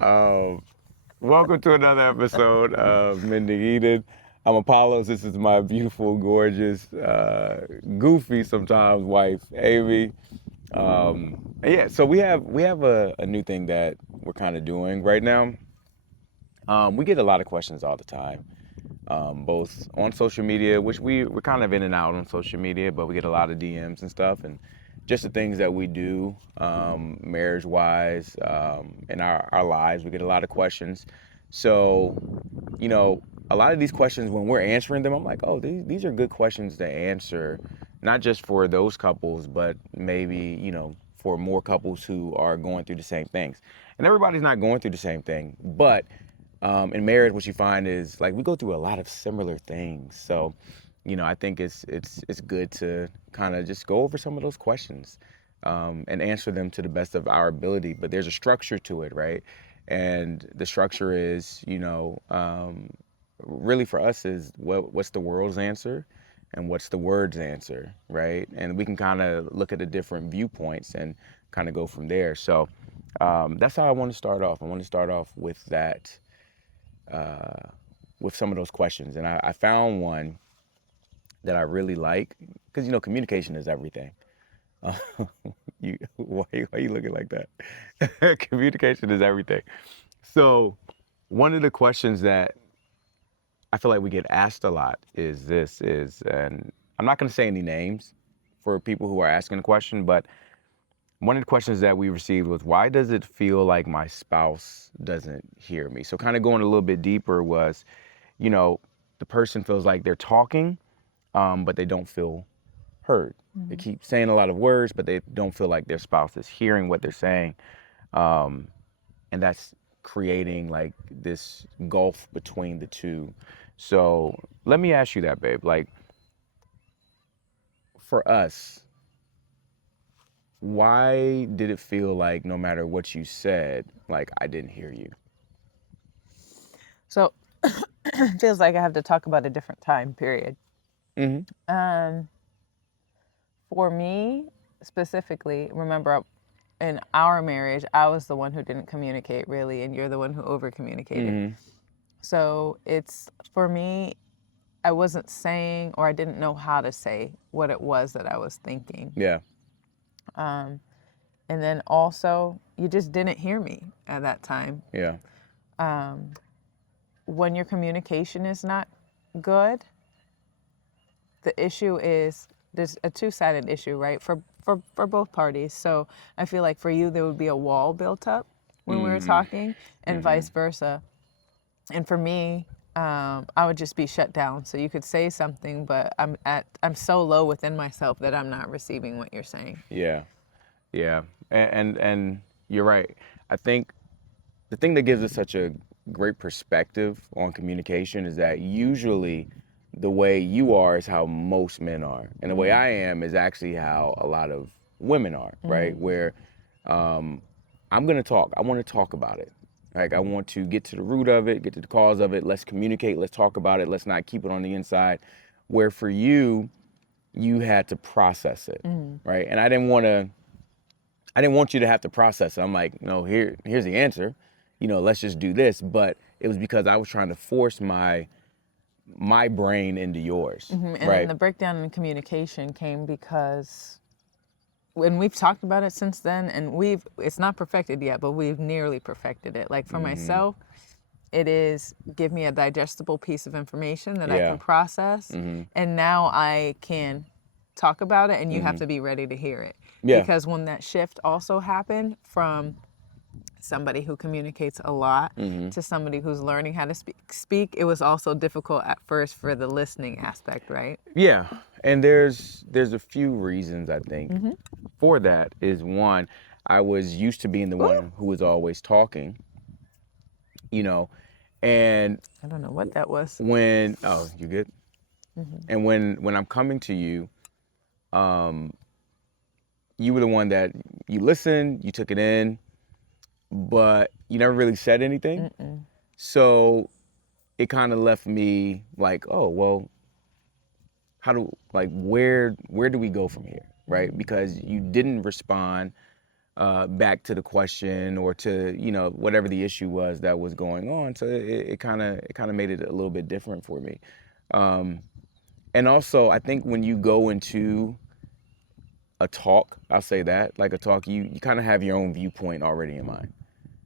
Um, Welcome to another episode of Mending Eden. I'm Apollos. This is my beautiful, gorgeous, goofy sometimes wife, Amy. And yeah, so we have a new thing that we're kind of doing right now. We get a lot of questions all the time, both on social media, which we're kind of in and out on social media, but we get a lot of DMs and stuff, and just the things that we do, marriage-wise, in our lives. We get a lot of questions. So, you know, a lot of these questions, when we're answering them, I'm like, oh, these are good questions to answer, not just for those couples, but maybe, for more couples who are going through the same things. And everybody's not going through the same thing, but in marriage, what you find is like we go through a lot of similar things. So, I think it's good to kind of just go over some of those questions, and answer them to the best of our ability. But there's a structure to it, right? And the structure is, really for us is what's the world's answer and what's the word's answer, right? And we can kind of look at the different viewpoints and kind of go from there. So that's how I want to start off. I want to start off with that, with some of those questions. And I found one that I really like because, communication is everything. Uh, why you looking like that? Communication is everything. So one of the questions that I feel like we get asked a lot and I'm not going to say any names for people who are asking the question, but one of the questions that we received was, why does it feel like my spouse doesn't hear me? So kind of going a little bit deeper was, you know, the person feels like they're talking, but they don't feel heard. They keep saying a lot of words, but they don't feel like their spouse is hearing what they're saying. And that's creating like this gulf between the two. So let me ask you that, babe. Like, for us, why did it feel like no matter what you said, like I didn't hear you? So it feels like I have to talk about a different time period. Mm-hmm. For me specifically, remember in our marriage, I was the one who didn't communicate really, and you're the one who over communicated. Mm-hmm. So it's for me, I wasn't saying, or I didn't know how to say what it was that I was thinking. Yeah. And then also, you just didn't hear me at that time. Yeah. When your communication is not good, the issue is there's a two-sided issue, right? For both parties. So I feel like for you there would be a wall built up when we were Mm-hmm. talking, and vice versa. And for me, I would just be shut down. So you could say something, but I'm so low within myself that I'm not receiving what you're saying. Yeah. Yeah. And you're right. I think the thing that gives us such a great perspective on communication is that usually the way you are is how most men are, and the way I am is actually how a lot of women are, right? Where I'm gonna talk. I want to talk about it. Like, I want to get to the root of it, get to the cause of it. Let's communicate. Let's talk about it. Let's not keep it on the inside. Where for you, you had to process it, right? And I didn't want you to have to process it. I'm like, no, here's the answer. Let's just do this. But it was because I was trying to force my brain into yours, And then right? the breakdown in communication came because when we've talked about it since then, and it's not perfected yet, but we've nearly perfected it. Like for myself, it is give me a digestible piece of information that I Yeah. can process, and now I can talk about it, and you have to be ready to hear it. Yeah. Because when that shift also happened from somebody who communicates a lot to somebody who's learning how to speak, it was also difficult at first for the listening aspect, right? Yeah. And there's a few reasons, I think, for that. Is one, I was used to being the one who was always talking, and I don't know what that was. oh, you good? And when I'm coming to you, um, you were the one that you listened, you took it in, but you never really said anything. So it kind of left me like, oh, well, where do we go from here, right? Because you didn't respond, back to the question or to, whatever the issue was that was going on. So it kind of made it a little bit different for me. And also, I think when you go into a talk, I'll say that, like a talk, you kind of have your own viewpoint already in mind,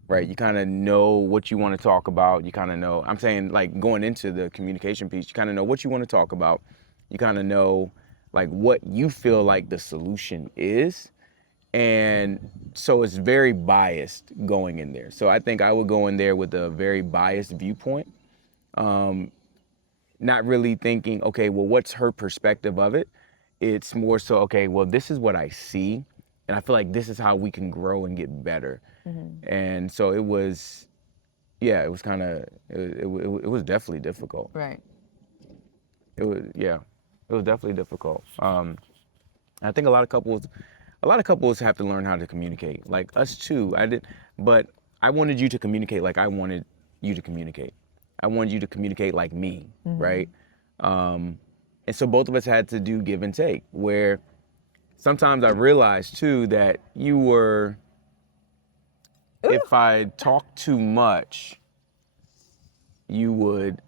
right? You kind of know what you want to talk about. You kind of know, I'm saying, like, going into the communication piece, you kind of know what you want to talk about. You kind of know, like, what you feel like the solution is. And so it's very biased going in there. So I think I would go in there with a very biased viewpoint, not really thinking, okay, well, what's her perspective of it? It's more so, okay, well, this is what I see. And I feel like this is how we can grow and get better. And so it was, yeah, it was kind of, it was definitely difficult. Right. It was, yeah, it was definitely difficult. I think a lot of couples have to learn how to communicate. Like us too, but I wanted you to communicate like I wanted you to communicate. I wanted you to communicate like me, right? And so both of us had to do give and take, where sometimes I realized too that if I talked too much, you would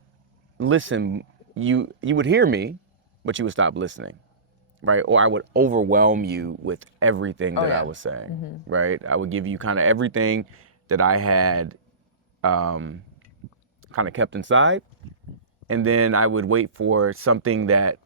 listen, you would hear me, but you would stop listening, right? Or I would overwhelm you with everything that I was saying, right? I would give you kind of everything that I had kind of kept inside, and then I would wait for something that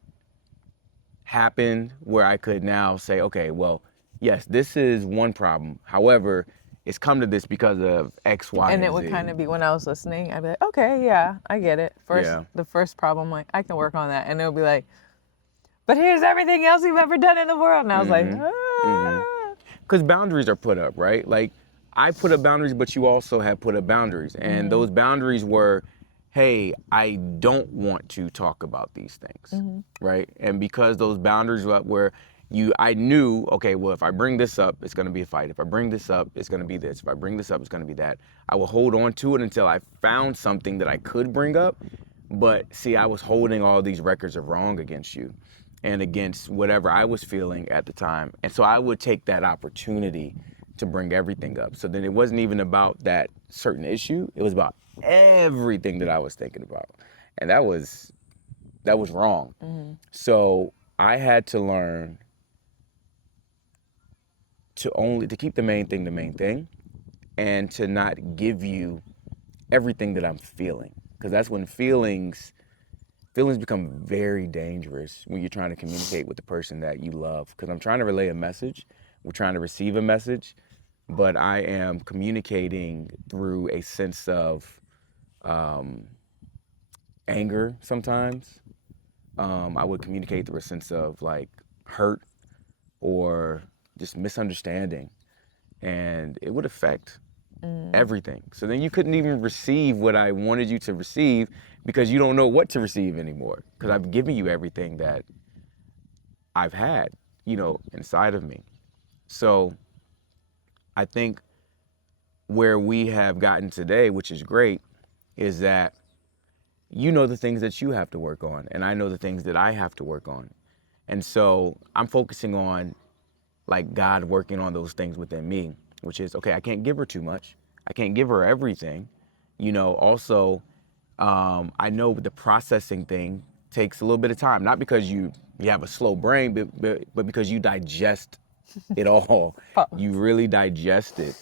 happened where I could now say, okay, well, yes, this is one problem. However, it's come to this because of X, Y, And and it would Z. kind of be when I was listening, I'd be like, okay, yeah, I get it. The first problem, like, I can work on that. And it'll be like, but here's everything else you've ever done in the world. And I was like, Because boundaries are put up, right? Like, I put up boundaries, but you also have put up boundaries. And those boundaries were, hey, I don't want to talk about these things, right? And because those boundaries were I knew, okay, well, if I bring this up, it's gonna be a fight. If I bring this up, it's gonna be this. If I bring this up, it's gonna be that. I will hold on to it until I found something that I could bring up. But see, I was holding all these records of wrong against you and against whatever I was feeling at the time. And so I would take that opportunity to bring everything up. So then it wasn't even about that certain issue. It was about everything that I was thinking about. And that was wrong. So I had to learn to keep the main thing and to not give you everything that I'm feeling. Because that's when feelings become very dangerous when you're trying to communicate with the person that you love. Because I'm trying to relay a message, we're trying to receive a message, but I am communicating through a sense of anger sometimes. I would communicate through a sense of like hurt or just misunderstanding, and it would affect everything. So then you couldn't even receive what I wanted you to receive because you don't know what to receive anymore, because I've given you everything that I've had, inside of me. So I think where we have gotten today, which is great, is that you know the things that you have to work on, and I know the things that I have to work on. And so I'm focusing on like God working on those things within me, which is, okay, I can't give her too much. I can't give her everything. Also, I know the processing thing takes a little bit of time, not because you have a slow brain, but because you digest it all. You really digest it.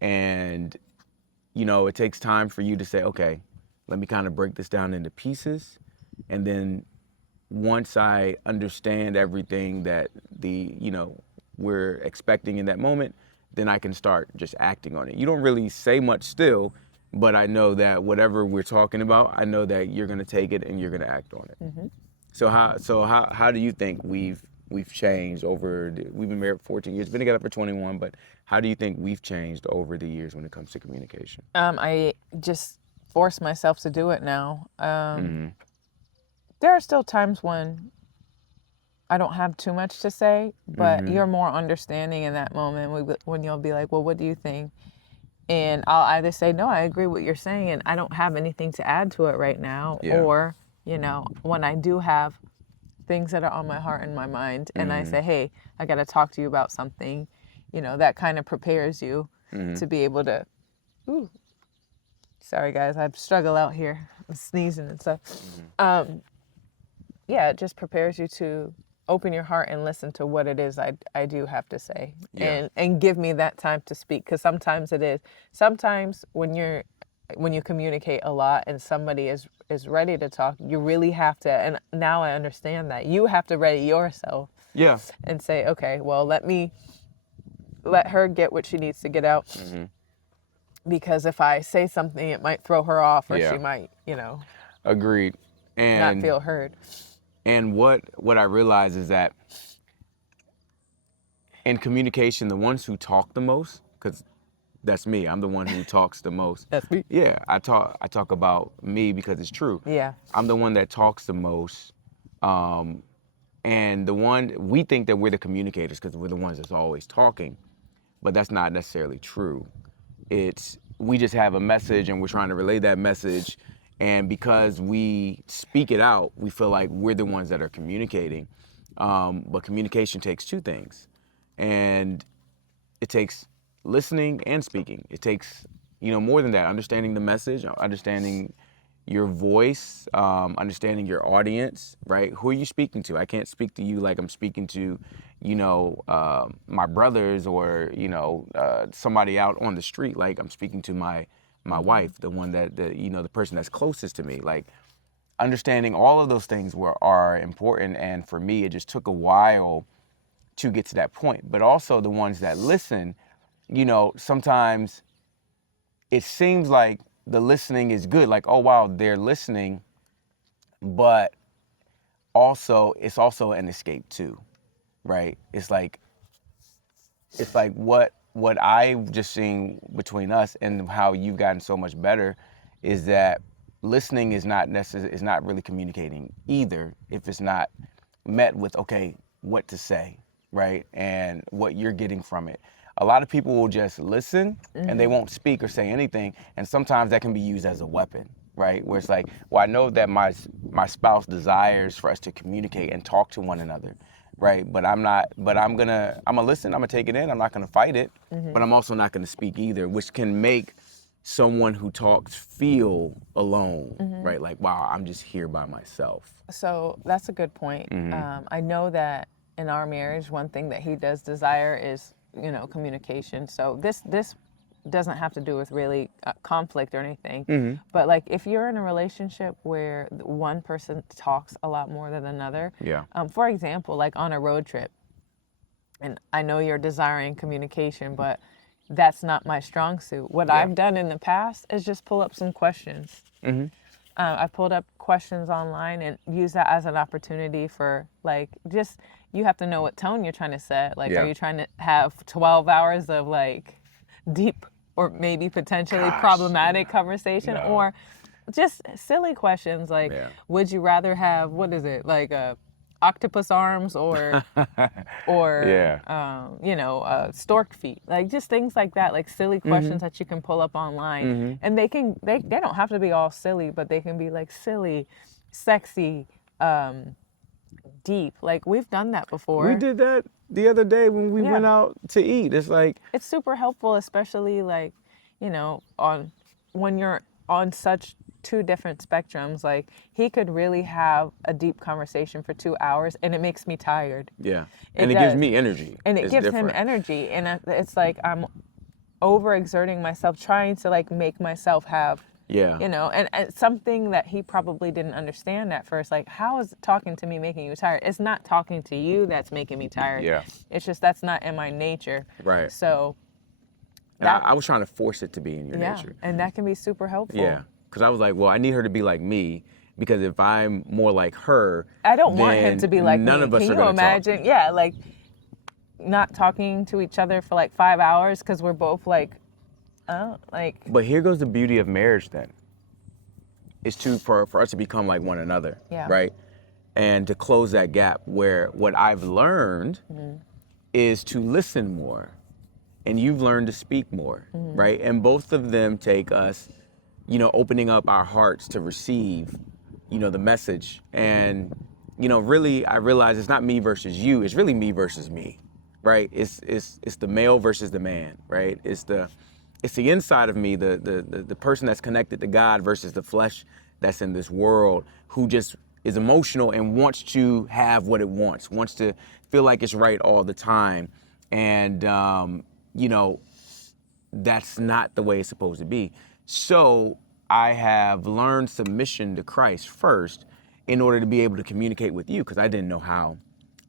And, it takes time for you to say, okay, let me kind of break this down into pieces. And then once I understand everything that we're expecting in that moment, then I can start just acting on it. You don't really say much still, but I know that whatever we're talking about, I know that you're gonna take it and you're gonna act on it. So how do you think we've changed we've been married for 14 years, been together for 21, but how do you think we've changed over the years when it comes to communication? I just force myself to do it now. There are still times when I don't have too much to say, but you're more understanding in that moment when you'll be like, well, what do you think? And I'll either say, no, I agree with what you're saying, and I don't have anything to add to it right now. Yeah. Or, when I do have things that are on my heart and my mind, and I say, hey, I got to talk to you about something, you know, that kind of prepares you to be able to, ooh, sorry guys, I struggle out here with sneezing and stuff. Yeah, it just prepares you to open your heart and listen to what it is I do have to say, and give me that time to speak, because sometimes it is. Sometimes when you communicate a lot and somebody is ready to talk, you really have to, and now I understand that you have to ready yourself. Yeah. And say, okay, well, let her get what she needs to get out. Because if I say something, it might throw her off, or she might, you know, Agreed. And not feel heard. And what I realize is that in communication, the ones who talk the most, because that's me, I'm the one who talks the most. That's me. Yeah, I talk about me because it's true. Yeah. I'm the one that talks the most. And we think that we're the communicators because we're the ones that's always talking, but that's not necessarily true. We just have a message and we're trying to relay that message. And because we speak it out, we feel like we're the ones that are communicating. But communication takes two things. And it takes listening and speaking. It takes, more than that, understanding the message, understanding your voice, understanding your audience, right? Who are you speaking to? I can't speak to you like I'm speaking to, my brothers or, somebody out on the street. Like I'm speaking to my wife, the one the person that's closest to me. Like understanding all of those things are important. And for me, it just took a while to get to that point. But also the ones that listen, sometimes it seems like the listening is good. Like, oh, wow, they're listening. But also, it's also an escape too, right? It's like what I've just seen between us and how you've gotten so much better is that listening is not really communicating either if it's not met with, okay, what to say, right? And what you're getting from it. A lot of people will just listen and they won't speak or say anything. And sometimes that can be used as a weapon, right? Where it's like, well, I know that my spouse desires for us to communicate and talk to one another, right? But I'm gonna listen, I'm gonna take it in, I'm not gonna fight it, but I'm also not gonna speak either, which can make someone who talks feel alone, right? Like, wow, I'm just here by myself. So that's a good point. I know that in our marriage, one thing that he does desire is, communication. So this doesn't have to do with really conflict or anything. But like if you're in a relationship where one person talks a lot more than another, for example, like on a road trip, and I know you're desiring communication, but that's not my strong suit. What I've done in the past is just pull up some questions. I pulled up questions online and used that as an opportunity for you have to know what tone you're trying to set. Like, are you trying to have 12 hours of like deep or maybe potentially problematic conversation, or just silly questions like, would you rather have, what is it, like octopus arms or stork feet, like just things like that, like silly questions that you can pull up online. And they don't have to be all silly, but they can be like silly, sexy, deep. Like we've done that before. We did that the other day when we went out to eat. It's like, it's super helpful, especially like, when you're on such two different spectrums. Like he could really have a deep conversation for 2 hours and it makes me tired. And it gives me energy. And it gives him energy. And it's like I'm overexerting myself trying to like make myself have, and something that he probably didn't understand at first. Like, how is talking to me making you tired? It's not talking to you that's making me tired. It's just that's not in my nature. Right. So I was trying to force it to be in your nature. And that can be super helpful. Yeah. Because I was like, well, I need her to be like me, because if I'm more like her, I don't want him to be like none me. of us Can are you gonna imagine? talk. Yeah, like not talking to each other for like 5 hours because we're both like, But here goes the beauty of marriage then. It's for us to become like one another, right? And to close that gap where what I've learned is to listen more, and you've learned to speak more, right? And both of them take us, opening up our hearts to receive, the message. And, really, I realize it's not me versus you. It's really me versus me, right? It's the male versus the man, right? It's the inside of me, the person that's connected to God versus the flesh that's in this world, who just is emotional and wants to have what it wants to feel like it's right all the time. And you know, that's not the way it's supposed to be. So I have learned submission to Christ first in order to be able to communicate with you, because I didn't know how.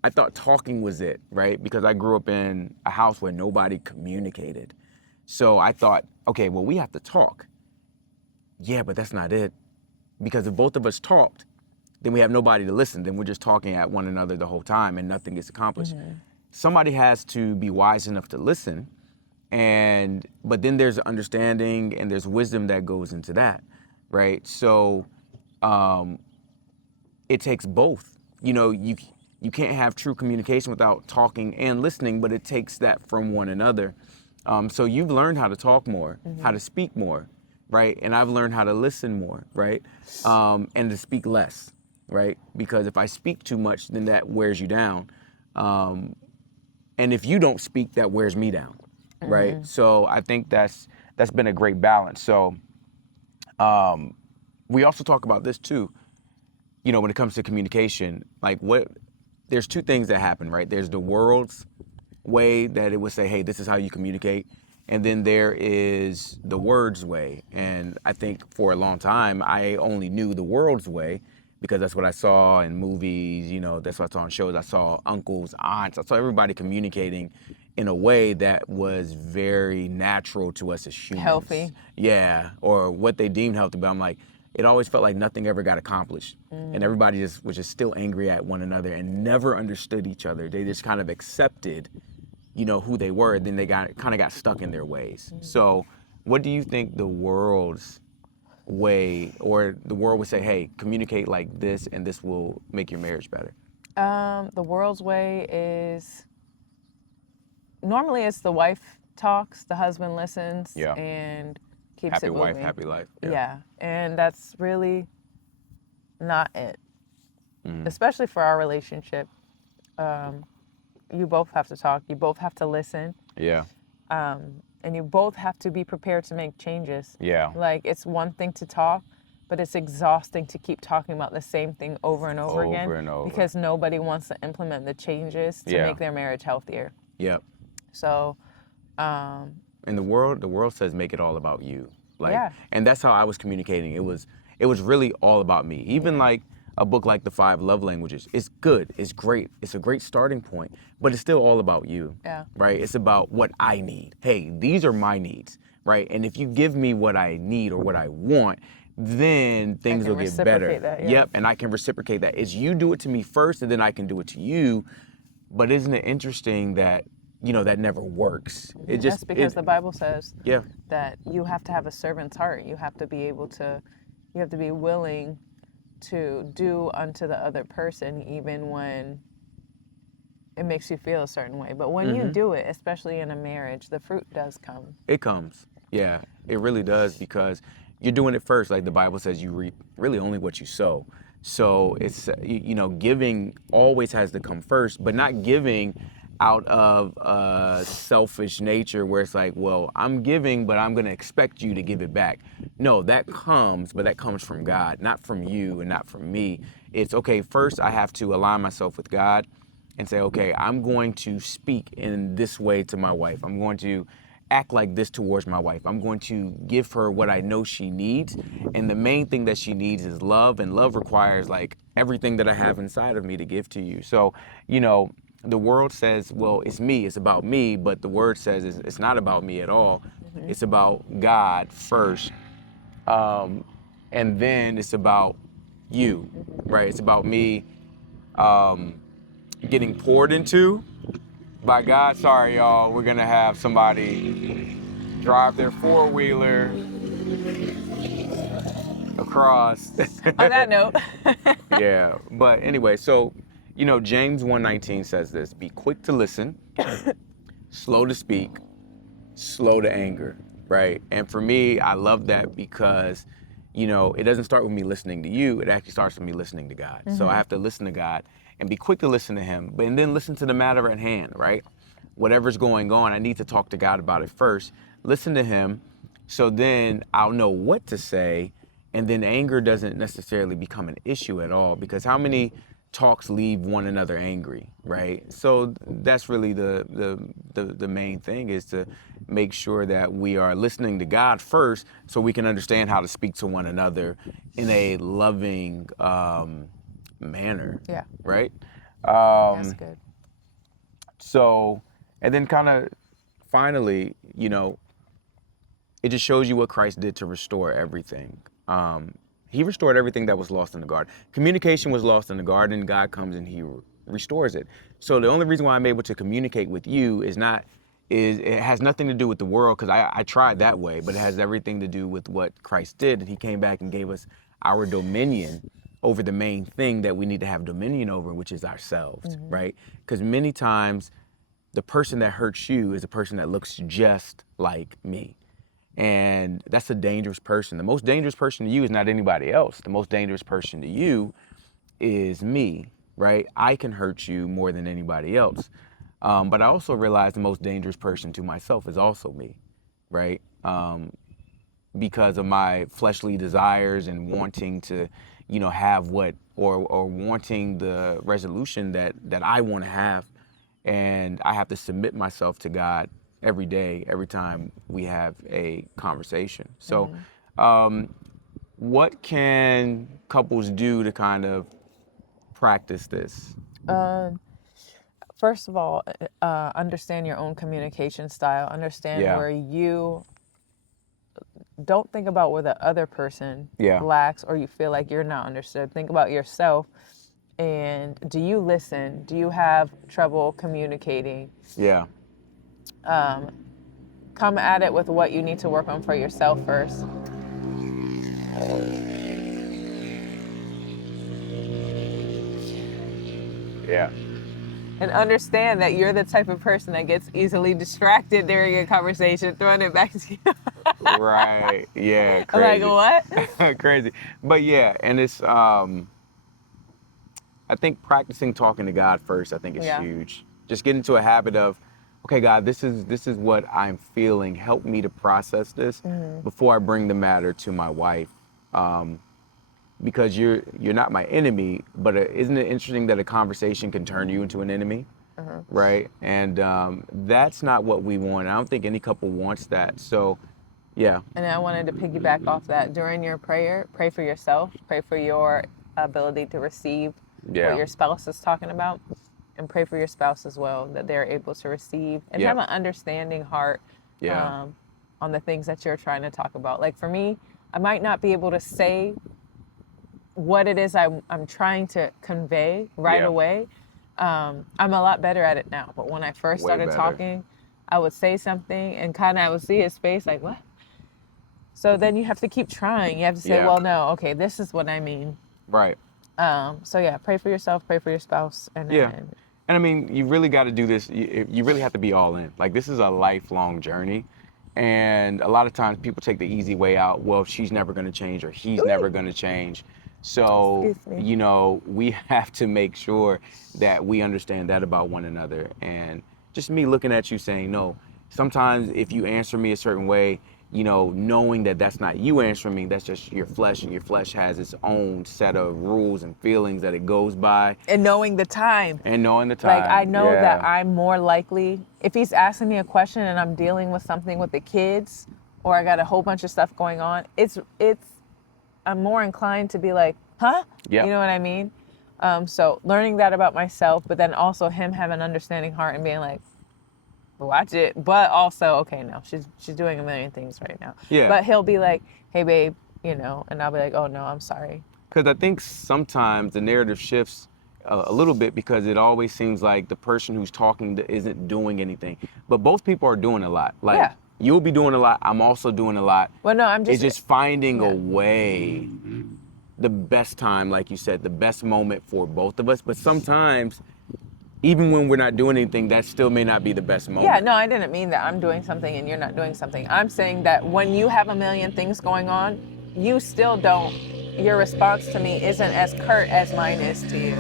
I thought talking was it, right? Because I grew up in a house where nobody communicated. So I thought, okay, well, we have to talk. Yeah, but that's not it. Because if both of us talked, then we have nobody to listen. Then we're just talking at one another the whole time and nothing gets accomplished. Somebody has to be wise enough to listen. But then there's understanding and there's wisdom that goes into that, right? So it takes both. You know, you can't have true communication without talking and listening, but it takes that from one another. So you've learned how to talk more, how to speak more, right? And I've learned how to listen more, right? And to speak less, right? Because if I speak too much, then that wears you down. And if you don't speak, that wears me down, right? So I think that's been a great balance. So we also talk about this too, you know, when it comes to communication, like there's two things that happen, right? There's the world's way that it would say, hey, this is how you communicate. And then there is the word's way. And I think for a long time, I only knew the world's way because that's what I saw in movies, you know, that's what I saw on shows. I saw uncles, aunts, I saw everybody communicating in a way that was very natural to us as humans. Healthy. Yeah, or what they deemed healthy. But I'm like, it always felt like nothing ever got accomplished. And everybody just was just still angry at one another and never understood each other. They just kind of accepted, you know, who they were. Then they kind of got stuck in their ways. So what do you think the world's way, or the world would say, hey, communicate like this and this will make your marriage better? The world's way is normally it's the wife talks, the husband listens, Yeah. and keeps Happy it wife, moving. happy life. Yeah, and that's really not it. Especially for our relationship, you both have to talk. You both have to listen. Yeah. And you both have to be prepared to make changes. Yeah. Like, it's one thing to talk, but it's exhausting to keep talking about the same thing over and over again. Over and over. Because nobody wants to implement the changes to Yeah. make their marriage healthier. Yep. So, And the world says make it all about you. Like, Yeah. And that's how I was communicating. It was really all about me. Even like a book like The 5 Love Languages, it's good, it's great, it's a great starting point, but it's still all about you. Yeah. Right? It's about what I need. Hey, these are my needs, right? And if you give me what I need or what I want, then things will get better. reciprocate that, yeah. Yep, and I can reciprocate that. It's you do it to me first and then I can do it to you. But isn't it interesting that, you know, that never works? It just That's because the Bible says yeah. that you have to have a servant's heart. You have to be able to, you have to be willing to do unto the other person even when it makes you feel a certain way. But when you do it, especially in a marriage, the fruit does come. It comes. Yeah, it really does, because you're doing it first. Like the Bible says, you reap really only what you sow. So it's, you know, giving always has to come first, but not giving out of a selfish nature where it's like, well, I'm giving, but I'm going to expect you to give it back. No, that comes, but that comes from God, not from you and not from me. It's okay, first I have to align myself with God and say, okay, I'm going to speak in this way to my wife. I'm going to act like this towards my wife. I'm going to give her what I know she needs. And the main thing that she needs is love. And love requires like everything that I have inside of me to give to you. So, you know, the world says, well, it's me, it's about me. But the word says it's not about me at all. It's about God first. And then it's about you, right? It's about me getting poured into by God. Sorry, y'all. We're gonna have somebody drive their four-wheeler across. On that note, Yeah. But anyway, so, you know, James 1:19 says this: be quick to listen, slow to speak, slow to anger, right? And for me, I love that because, you know, it doesn't start with me listening to you. It actually starts with me listening to God. So I have to listen to God and be quick to listen to him, but and then listen to the matter at hand, right? whatever's going on, I need to talk to God about it first, listen to him, so then I'll know what to say, and then anger doesn't necessarily become an issue at all, because how many talks leave one another angry, right? So that's really the main thing, is to make sure that we are listening to God first, so we can understand how to speak to one another in a loving manner. Yeah. Right. That's good. So, and then kind of finally, it just shows you what Christ did to restore everything. He restored everything that was lost in the garden. Communication was lost in the garden. God comes and he restores it. So the only reason why I'm able to communicate with you is it has nothing to do with the world, because I tried that way, but it has everything to do with what Christ did. And he came back and gave us our dominion over the main thing that we need to have dominion over, which is ourselves, right? Because many times the person that hurts you is a person that looks just like me. And that's a dangerous person. The most dangerous person to you is not anybody else. The most dangerous person to you is me, right? I can hurt you more than anybody else. But I also realize the most dangerous person to myself is also me, right? Because of my fleshly desires and wanting to, have what, or wanting the resolution that I want to have. And I have to submit myself to God every day, every time we have a conversation. So, what can couples do to kind of practice this? First of all, understand your own communication style. Understand Yeah. where you don't think about where the other person Yeah. lacks or you feel like you're not understood. Think about yourself. And do you listen? Do you have trouble communicating? Yeah. Come at it with what you need to work on for yourself first. Yeah. And understand that you're the type of person that gets easily distracted during a conversation, throwing it back to you. Right. Yeah. Like, Crazy. what? Crazy. But yeah, and it's I think practicing talking to God first, I think is Yeah. huge. Just get into a habit of, okay, God, this is what I'm feeling. Help me to process this before I bring the matter to my wife. Because you're not my enemy, but isn't it interesting that a conversation can turn you into an enemy, right? And that's not what we want. I don't think any couple wants that. So, yeah. And I wanted to piggyback off that. During your prayer, pray for yourself, pray for your ability to receive Yeah. what your spouse is talking about, and pray for your spouse as well, that they're able to receive and Yep. have an understanding heart Yeah. on the things that you're trying to talk about. Like for me, I might not be able to say what it is I'm trying to convey right Yeah. away. I'm a lot better at it now. But when I first Way started better. talking, I would say something and kind of I would see his face like, what? So then you have to keep trying. You have to say, Yeah. well, no, okay, this is what I mean. Right. So yeah, pray for yourself, pray for your spouse, and then Yeah. And I mean, you really got to do this. You really have to be all in. Like, this is a lifelong journey. And a lot of times people take the easy way out. Well, she's never going to change, or he's never going to change. So, Excuse me. we have to make sure that we understand that about one another. And just me looking at you saying, no, sometimes if you answer me a certain way, knowing that that's not you answering me, that's just your flesh, and your flesh has its own set of rules and feelings that it goes by. And knowing the time. And knowing the time. Like I know that Yeah. I'm more likely, if he's asking me a question and I'm dealing with something with the kids, or I got a whole bunch of stuff going on, I'm more inclined to be like, huh? Yep. You know what I mean? So learning that about myself, but then also him having an understanding heart and being like, watch it. But also, okay, no, she's doing a million things right now. Yeah. But he'll be like, hey, babe, and I'll be like, oh, no, I'm sorry. Because I think sometimes the narrative shifts a little bit, because it always seems like the person who's talking isn't doing anything. But both people are doing a lot. Like, Yeah. you'll be doing a lot. I'm also doing a lot. Well, no, I'm just... It's just finding Yeah. a way, the best time, like you said, the best moment for both of us. But sometimes, even when we're not doing anything, that still may not be the best moment. Yeah, no, I didn't mean that I'm doing something and you're not doing something. I'm saying that when you have a million things going on, you still don't, your response to me isn't as curt as mine is to you.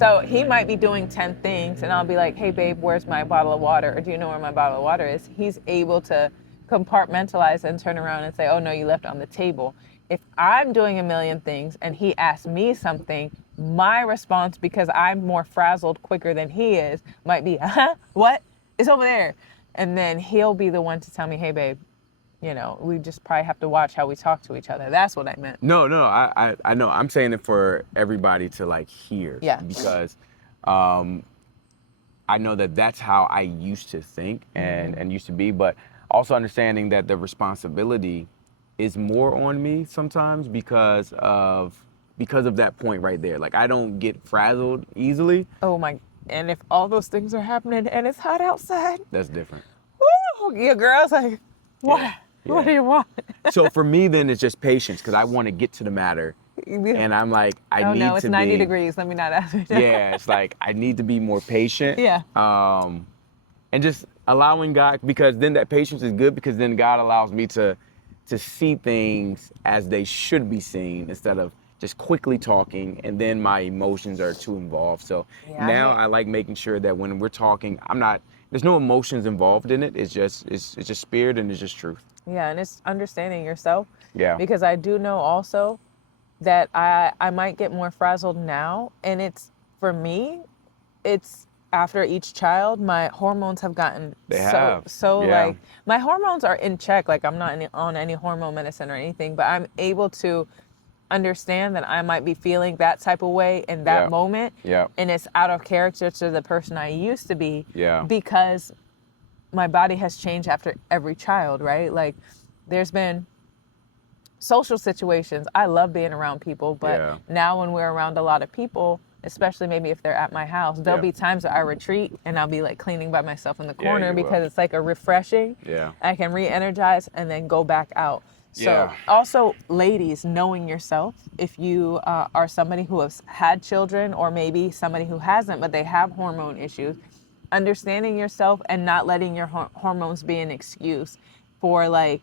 So he might be doing 10 things and I'll be like, hey babe, where's my bottle of water? Or do you know where my bottle of water is? He's able to compartmentalize and turn around and say, oh no, you left it on the table. If I'm doing a million things and he asks me something, my response, because I'm more frazzled quicker than he is, might be, what? It's over there. And then he'll be the one to tell me, hey babe, we just probably have to watch how we talk to each other. That's what I meant. No, I know. I'm saying it for everybody to like hear. Yeah. Because I know that that's how I used to think and used to be, but also understanding that the responsibility is more on me sometimes because of that point right there. Like I don't get frazzled easily. Oh my, and if all those things are happening and it's hot outside, That's different. woo, your girl's like, what? Yeah. What do you want? So for me then it's just patience because I want to get to the matter. And I'm like, I need to be. Oh no, it's 90 degrees. Let me not ask you. Yeah, it's like I need to be more patient. Yeah. And just allowing God, because then that patience is good because then God allows me to see things as they should be seen instead of just quickly talking and then my emotions are too involved. So now I like making sure that when we're talking, there's no emotions involved in it. It's just spirit and it's just truth. Yeah, and it's understanding yourself. Yeah. Because I do know also that I might get more frazzled now, and it's, for me, it's after each child, my hormones have gotten like, my hormones are in check. Like I'm not on any hormone medicine or anything, but I'm able to understand that I might be feeling that type of way in that moment. Yeah. And it's out of character to the person I used to be. Yeah. Because my body has changed after every child, right? Like there's been social situations. I love being around people, but now when we're around a lot of people, especially maybe if they're at my house, there'll be times that I retreat and I'll be like cleaning by myself in the corner because it's like a refreshing. Yeah. I can re-energize and then go back out. So also, ladies, knowing yourself, if you are somebody who has had children or maybe somebody who hasn't, but they have hormone issues, understanding yourself and not letting your hormones be an excuse for like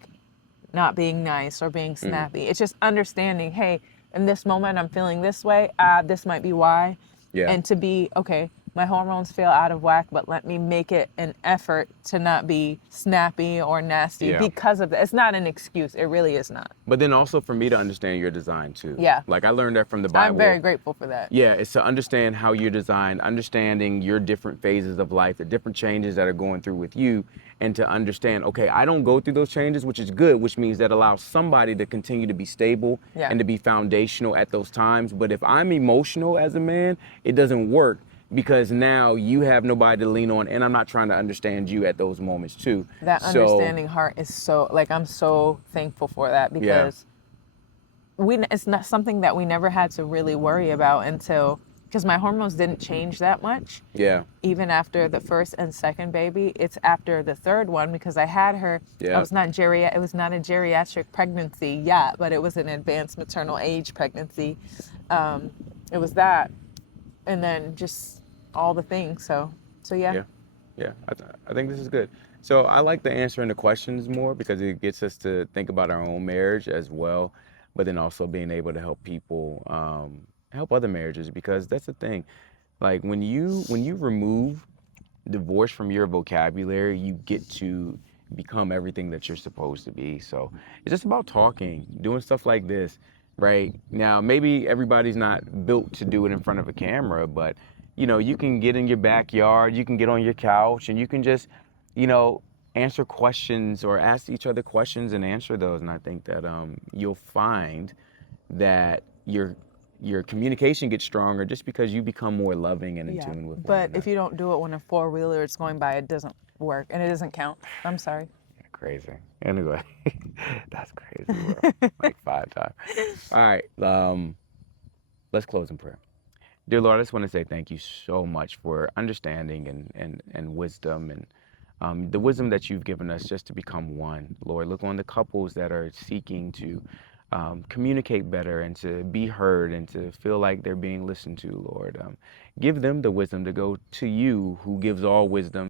not being nice or being snappy. It's just understanding, hey, in this moment I'm feeling this way, this might be why. Yeah. And to be, okay, my hormones feel out of whack, but let me make it an effort to not be snappy or nasty because of that. It's not an excuse. It really is not. But then also for me to understand your design too. Yeah. Like I learned that from the Bible. I'm very grateful for that. Yeah, it's to understand how you're designed, understanding your different phases of life, the different changes that are going through with you, and to understand, okay, I don't go through those changes, which is good, which means that allows somebody to continue to be stable and to be foundational at those times. But if I'm emotional as a man, it doesn't work because now you have nobody to lean on and I'm not trying to understand you at those moments too. That understanding heart is so, like, I'm so thankful for that because it's not something that we never had to really worry about until, because my hormones didn't change that much. Yeah. Even after the first and second baby, it's after the third one because I had her. It was not a geriatric pregnancy yet, but it was an advanced maternal age pregnancy. It was that, and then just all the things. So yeah. Yeah. I think this is good. So I like the answering the questions more because it gets us to think about our own marriage as well, but then also being able to help people, help other marriages, because that's the thing. Like when you remove divorce from your vocabulary, you get to become everything that you're supposed to be. So it's just about talking, doing stuff like this, right? Now, maybe everybody's not built to do it in front of a camera, but you can get in your backyard, you can get on your couch, and you can just, answer questions or ask each other questions and answer those. And I think that you'll find that your communication gets stronger just because you become more loving and in tune with one But another. if you don't do it when a four-wheeler is going by, it doesn't work and it doesn't count. I'm sorry. Crazy. Anyway, that's crazy, bro. Like 5 times. All right, let's close in prayer. Dear Lord, I just want to say thank you so much for understanding and wisdom and the wisdom that you've given us just to become one. Lord, look on the couples that are seeking to communicate better and to be heard and to feel like they're being listened to, Lord. Give them the wisdom to go to you who gives all wisdom.